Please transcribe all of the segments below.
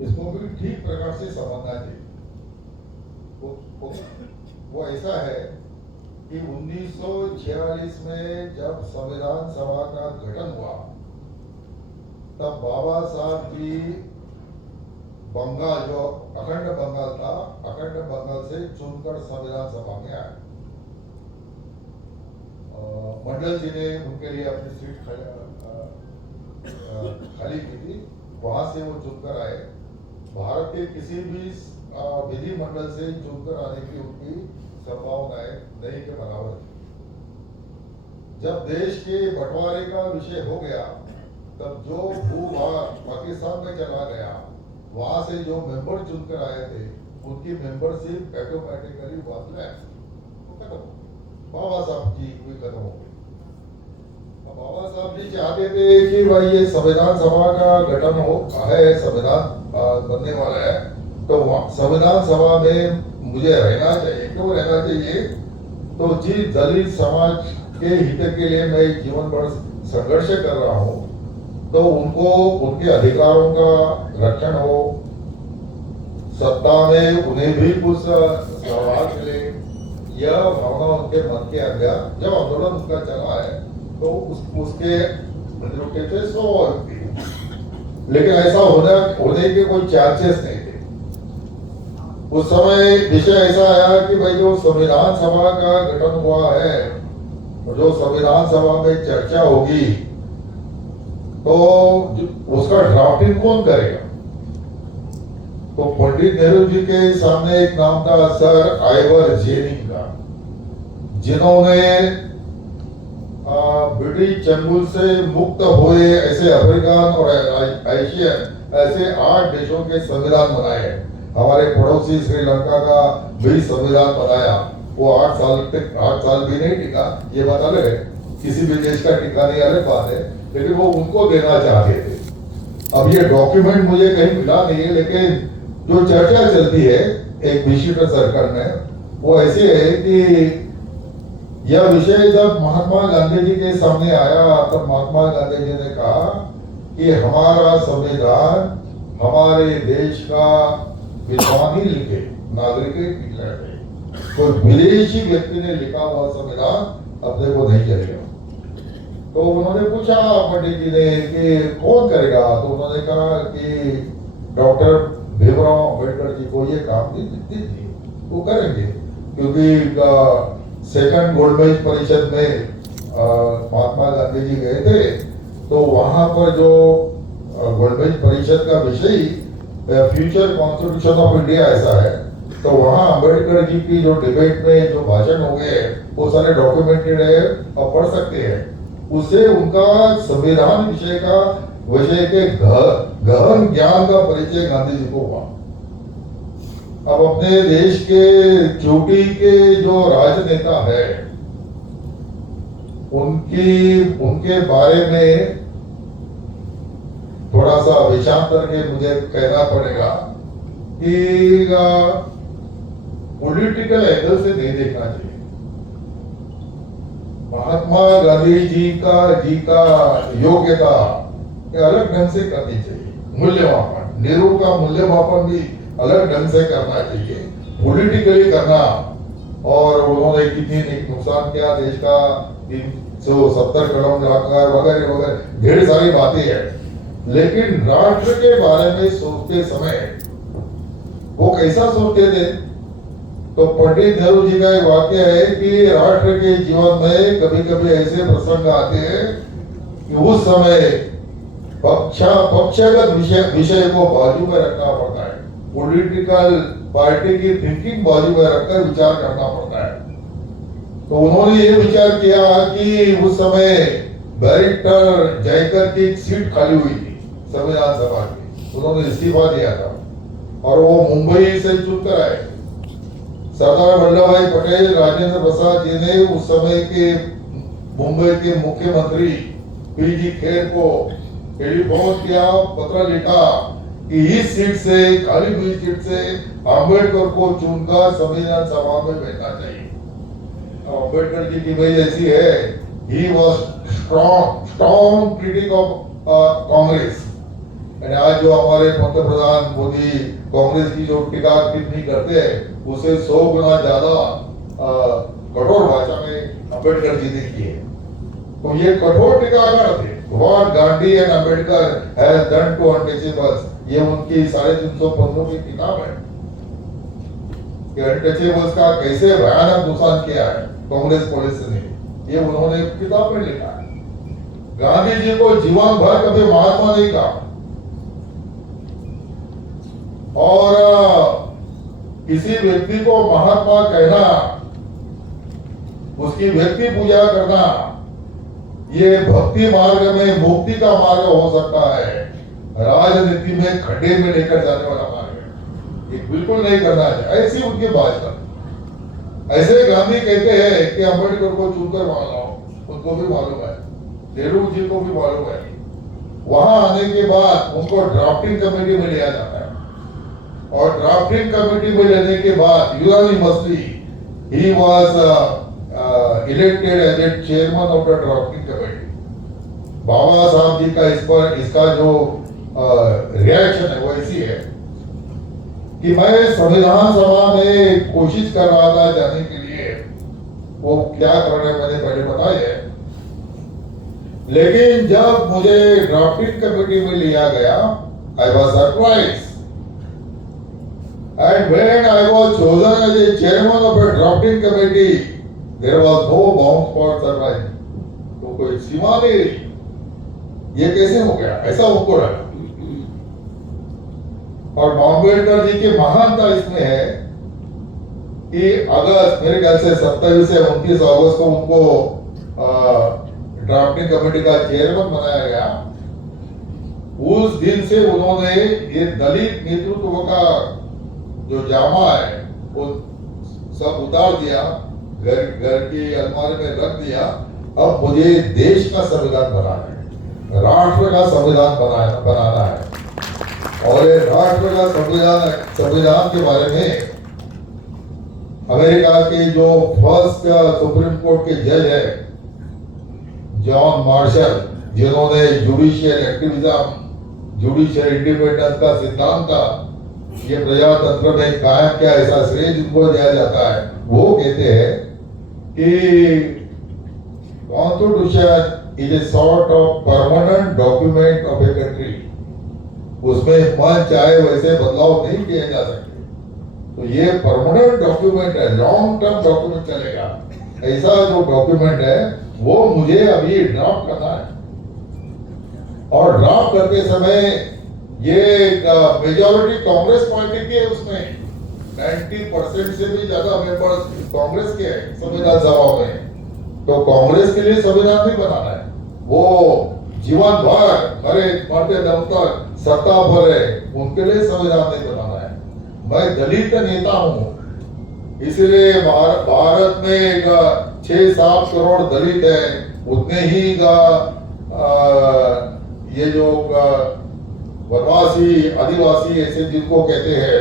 इसको भी ठीक प्रकार से समझना चाहिए। वो, वो, वो ऐसा है कि 1946 में जब संविधान सभा का गठन हुआ, तब बाबा साहब जी बंगाल, जो अखंड बंगाल था, अखंड बंगाल से चुनकर संविधान सभा में आए। मंडल जी ने उनके लिए अपनी सीट खाली की थी, वहां से वो चुनकर आए। भारत के किसी भी विधि मंडल से चुनकर आने की उनकी संभावनाएं नहीं के बराबर थी। जब देश के बंटवारे का विषय हो गया, तब जो भूभाग पाकिस्तान में चला गया, वहां से जो मेंबर चुनकर आए थे, उनकी मेंबरशिप ऑटोमेटिकली खत्म हो गई। बाबा साहब जी कोई खत्म हो गई। बाबा साहब जी चाहते थे कि भाई ये संविधान सभा का गठन हो है, संविधान बनने वाला है, तो संविधान सभा में मुझे रहना चाहिए। क्यों रहना चाहिए? तो जी दलित समाज के हित के लिए मैं जीवन भर संघर्ष कर रहा हूँ, तो उनको उनके अधिकारों का रक्षण हो, सत्ता में उन्हें भी कुछ सहभाग मिले, यह भावना उनके मन के अंदर जब आंदोलन उनका चला है, तो उसके रुके थे 100 व्यक्ति, लेकिन ऐसा होने के कोई चांसेस नहीं थे। उस समय विषय ऐसा आया कि भाई जो संविधान सभा का गठन हुआ है, जो संविधान सभा में चर्चा होगी, तो उसका ड्राफ्टिंग कौन करेगा? तो पंडित नेहरू जी के सामने एक नाम था सर आइवर जेनिंग का, जिन्होंने ब्रिटिश चंगुल से मुक्त हुए ऐसे अफ्रीकन और एशियन ऐसे 8 देशों के संविधान बनाए। हमारे पड़ोसी श्रीलंका का भी संविधान बनाया, वो 8 साल भी नहीं टिका, ये बात अलग है, किसी भी देश का टिका नहीं, अलग बात है, लेकिन वो उनको देना चाहते थे। अब ये डॉक्यूमेंट मुझे कहीं मिला नहीं है, लेकिन जो चर्चा चलती है एक विशिष्ट सर्कल में, वो ऐसे है कि यह विषय जब महात्मा गांधी जी के सामने आया, तब महात्मा गांधी जी ने कहा कि हमारा संविधान हमारे देश का विद्वान ही लिखे, नागरिक लिखना चाहिए, कोई विदेशी व्यक्ति ने लिखा हुआ संविधान अपने को नहीं चलेगा। तो उन्होंने पूछा पंडित जी ने कि कौन करेगा? तो उन्होंने कहा कि डॉक्टर भीमराव अम्बेडकर जी को ये काम दीजिए, वो करेंगे। क्योंकि सेकंड गोलमेज परिषद में महात्मा गांधी जी गए थे, तो वहां पर जो गोलमेज परिषद का विषय फ्यूचर कॉन्स्टिट्यूशन ऑफ इंडिया ऐसा है, तो वहां अम्बेडकर जी की जो डिबेट में जो भाषण हो गए, वो सारे डॉक्यूमेंटेड है और पढ़ सकते हैं। उससे उनका संविधान विषय के गहन ज्ञान का परिचय गांधी जी को हुआ। अब अपने देश के चोटी के जो राजनेता है, उनके बारे में थोड़ा सा विचार करके मुझे कहना पड़ेगा कि पॉलिटिकल एंगल से नहीं देखना चाहिए। महात्मा गांधी जी का योग्यता अलग ढंग से करनी चाहिए, मूल्यमापन, नेहरू का मूल्यमापन भी अलग ढंग से करना चाहिए, पॉलिटिकली करना। और उन्होंने कितनी नुकसान किया देश का, 370 करोड़ वगैरह वगैरह ढेर सारी बातें हैं, लेकिन राष्ट्र के बारे में सोचते समय वो कैसा सोचते थे? तो पंडित नेहरू जी का एक वाक्य है कि राष्ट्र के जीवन में कभी कभी ऐसे प्रसंग आते हैं कि उस समय पक्षागत विषय को बाजू में रखना पड़ता है, पॉलिटिकल पार्टी की थिंकिंग बाजू में रखकर विचार करना पड़ता है। तो उन्होंने ये विचार किया कि उस समय बैरिस्टर जयकर की एक सीट खाली हुई थी संविधान सभा की, उन्होंने इस्तीफा दिया था और वो मुंबई से चुनकर आए। सरदार वल्लभ भाई पटेल, राजेंद्र प्रसाद जी ने उस समय के मुंबई के मुख्यमंत्री पीजी खेर को टेलीफोन किया, पत्र लिखा कि इस सीट से, खाली हुई सीट से अम्बेडकर को चुनकर संविधान सभा में बैठना चाहिए। अम्बेडकर जी की वजह ऐसी है, he was strong critic of Congress, और आज जो हमारे पंतप्रधान मोदी कांग्रेस की जो टीका टिप्पणी करते हैं उसे 100 गुना ज्यादा कठोर भाषा में अम्बेडकर जी ने की है। तो ये कठोर टीकाकार थे। What Gandhi and Ambedkar has done to untouchables, ये उनकी 350 पन्नों की किताब है कि अनटचेबल्स का कैसे भयानक नुकसान किया है कांग्रेस पॉलिसी ने, ये उन्होंने किताब में लिखा है। गांधी जी को जीवन भर कभी महात्मा नहीं कहा, और किसी व्यक्ति को महात्मा कहना, उसकी व्यक्ति पूजा करना, ये भक्ति मार्ग में मुक्ति का मार्ग हो सकता है, राजनीति में खड्डे में लेकर जाने वाला मार्ग है, ये बिल्कुल नहीं करना चाहिए। ऐसी उनकी भाषा। ऐसे गांधी कहते हैं कि अम्बेडकर को चुनकर वहां लाओ, उनको भी मालूम है, नेहरू जी को भी मालूम है। वहां आने के बाद उनको ड्राफ्टिंग कमेटी में लिया जाता है, और ड्राफ्टिंग कमेटी में लेने के बाद unanimously he was elected as a chairman of the drafting committee. Baba Saheb ji का इस पर इसका जो रिएक्शन है वो ऐसी है कि मैं संविधान सभा में कोशिश कर रहा था जाने के लिए, वो क्या कर रहे हैं मैंने पहले बताया है, लेकिन जब मुझे ड्राफ्टिंग कमेटी में लिया गया, I was surprised. And when I was chosen as a chairman of a drafting committee, there was no bounds for survival. तो कोई सीमा नहीं रही। ये कैसे हो गया? ऐसा उनको लगा। और अम्बेडकर जी की महानता इसमें है कि अगस्त, मेरे ख्याल से 27 से 29 अगस्त को उनको ड्राफ्टिंग कमेटी का चेयरमैन बनाया गया। उस दिन से उन्होंने ये दलित नेतृत्व का जो जामा है वो सब उतार दिया, घर की अलमारी में रख दिया। अब मुझे देश का संविधान बनाना है, राष्ट्र का संविधान बनाना है। और ये राष्ट्र का संविधान के बारे में अमेरिका के जो फर्स्ट सुप्रीम कोर्ट के जज है जॉन मार्शल, जिन्होंने जुडिशियल एक्टिविज्म, जुडिशियल इंडिपेंडेंस का सिद्धांत था ये प्रजातंत्र में कायम किया, ऐसा श्रेय जिनको दिया जाता है, वो कहते हैं कि constitution is a sort of permanent document of a country. उसमें मन चाहे वैसे बदलाव नहीं किए जा सकते। तो ये परमानेंट डॉक्यूमेंट है, लॉन्ग टर्म डॉक्यूमेंट चलेगा। ऐसा जो डॉक्यूमेंट है वो मुझे अभी ड्राफ्ट करना है, और ड्राफ्ट करते समय ये मेजॉरिटी कांग्रेस पार्टी की है, उसमें 90% से भी ज्यादा मेंबर्स कांग्रेस के हैं संविधान सभा में। तो कांग्रेस के लिए संविधान नहीं बनाना है, वो जीवन भर मरते दम तक सत्ता पर है, उनके लिए संविधान नहीं बनाना है। मैं दलित नेता हूं, इसलिए भारत में 6-7 करोड़ दलित है, उतने ही ये जो वनवासी, आदिवासी, ऐसे जिनको कहते हैं,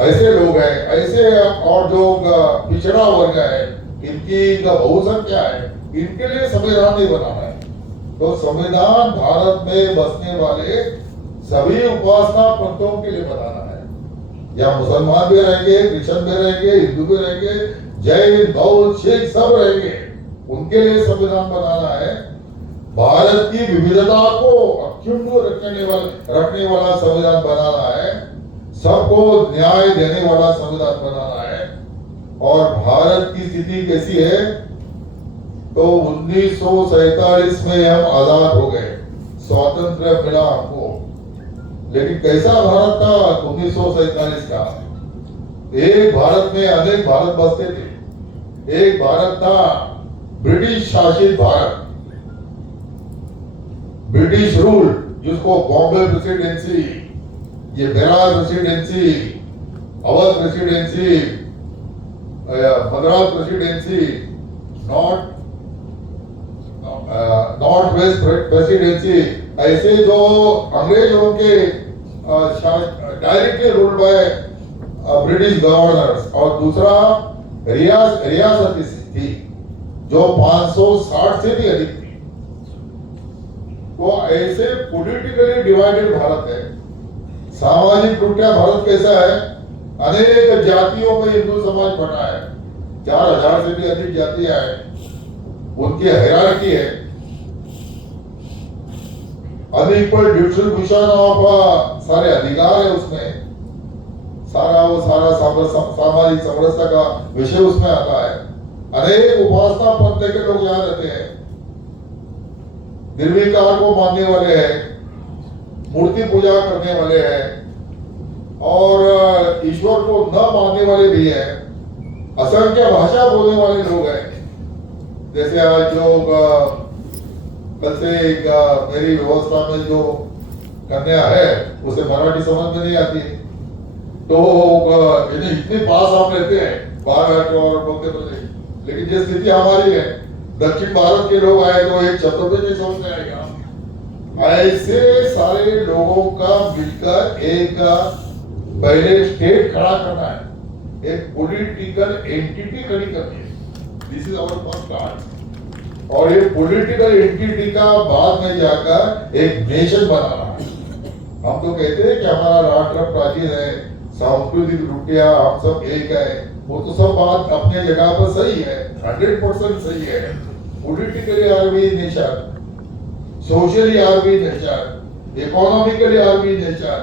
ऐसे लोग हैं, ऐसे और जो पिछड़ा वर्ग है, इनकी बहुसंख्या है, इनके लिए संविधान नहीं बनाना है। तो संविधान भारत में बसने वाले सभी उपासना पंथों के लिए बनाना है। या मुसलमान भी रहेंगे, क्रिश्चियन भी रहेंगे, हिंदू भी रहेंगे, जैन, बौद्ध, सिख सब रहेंगे, उनके लिए संविधान बनाना है। भारत की विविधता को अक्षुण्ण रखने वाला संविधान बनाना है, सबको न्याय देने वाला संविधान बनाना है। और भारत की स्थिति कैसी है, तो 1947 में हम आजाद हो गए, स्वातंत्र मिला हमको, लेकिन कैसा भारत था 1947 का? एक भारत में अनेक भारत बसते थे। एक भारत था ब्रिटिश शासित भारत, ब्रिटिश रूल, जिसको बॉम्बे प्रेसिडेंसी, ये Berar presidency, Awadh presidency, Madras presidency, north west presidency, ऐसे जो अंग्रेज लोगों के directly ruled by British governors, और दूसरा रियासत थी जो 560 से भी अधिक थी। वो ऐसे पॉलिटिकली डिवाइडेड भारत है, सामाजिक रूपया भारत कैसा है, अनेक जातियों में हिंदू समाज बना है, 4000 से भी अधिक जातियां हैं, उनकी हायरार्की है, अनइक्वल डिस्ट्रीब्यूशन ऑफ सारे अधिकार है उसमें, सारा सामाजिक समरसता का विषय उसमें आता है। अनेक उपासना पंथ के लोग यहाँ रहते हैं, निर्विकार को मानने वाले हैं, मूर्ति पूजा करने वाले हैं, और ईश्वर को न मानने वाले भी हैं, असंख्य भाषा बोलने वाले लोग हैं। जैसे आज जो कल से मेरी व्यवस्था में जो कन्या है उसे मराठी समझ में नहीं आती, तो इतने पास हम रहते हैं महाराष्ट्र और मध्य प्रदेश, लेकिन ये स्थिति हमारी है, दक्षिण भारत के लोग आए तो एक शब्द भी नहीं समझ में आएगा। ऐसे सारे लोगों का मिलकर एक पहले स्टेट खड़ा करना है, एक पॉलिटिकल एंटिटी खड़ी करनी है, this is our first task. और ये पॉलिटिकल एंटिटी का बाद में जाकर एक नेशन बनाना है। हम तो कहते हैं कि हमारा राष्ट्र प्राचीन है, सांस्कृतिक रूपया हम सब एक है, वो तो सब बात अपने जगह पर सही है, 100% सही है। Politically are we nation, socially are we nation, economically are we nation,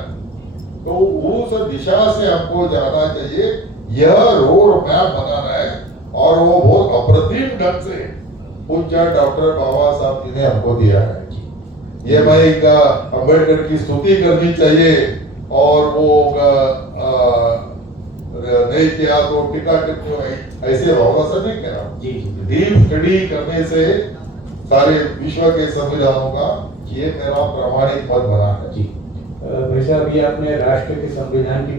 तो उस दिशा से हमको जाना चाहिए। यह रोड मैप बनाना है और वो बहुत अप्रतिम ढंग से पूज्य डॉक्टर बाबा साहब जी ने हमको दिया है। ये मैं एक अम्बेडकर की स्तुति करनी चाहिए, और वो नहीं किया तो टीका टिप्पणी ऐसे भावना से नहीं कह रहा हूँ। डीप स्टडी करने से सारे विश्व के संविधानों का ये मेरा प्रामाणिक मत बना है। भाई साहब, ये आपने राष्ट्र के संविधान की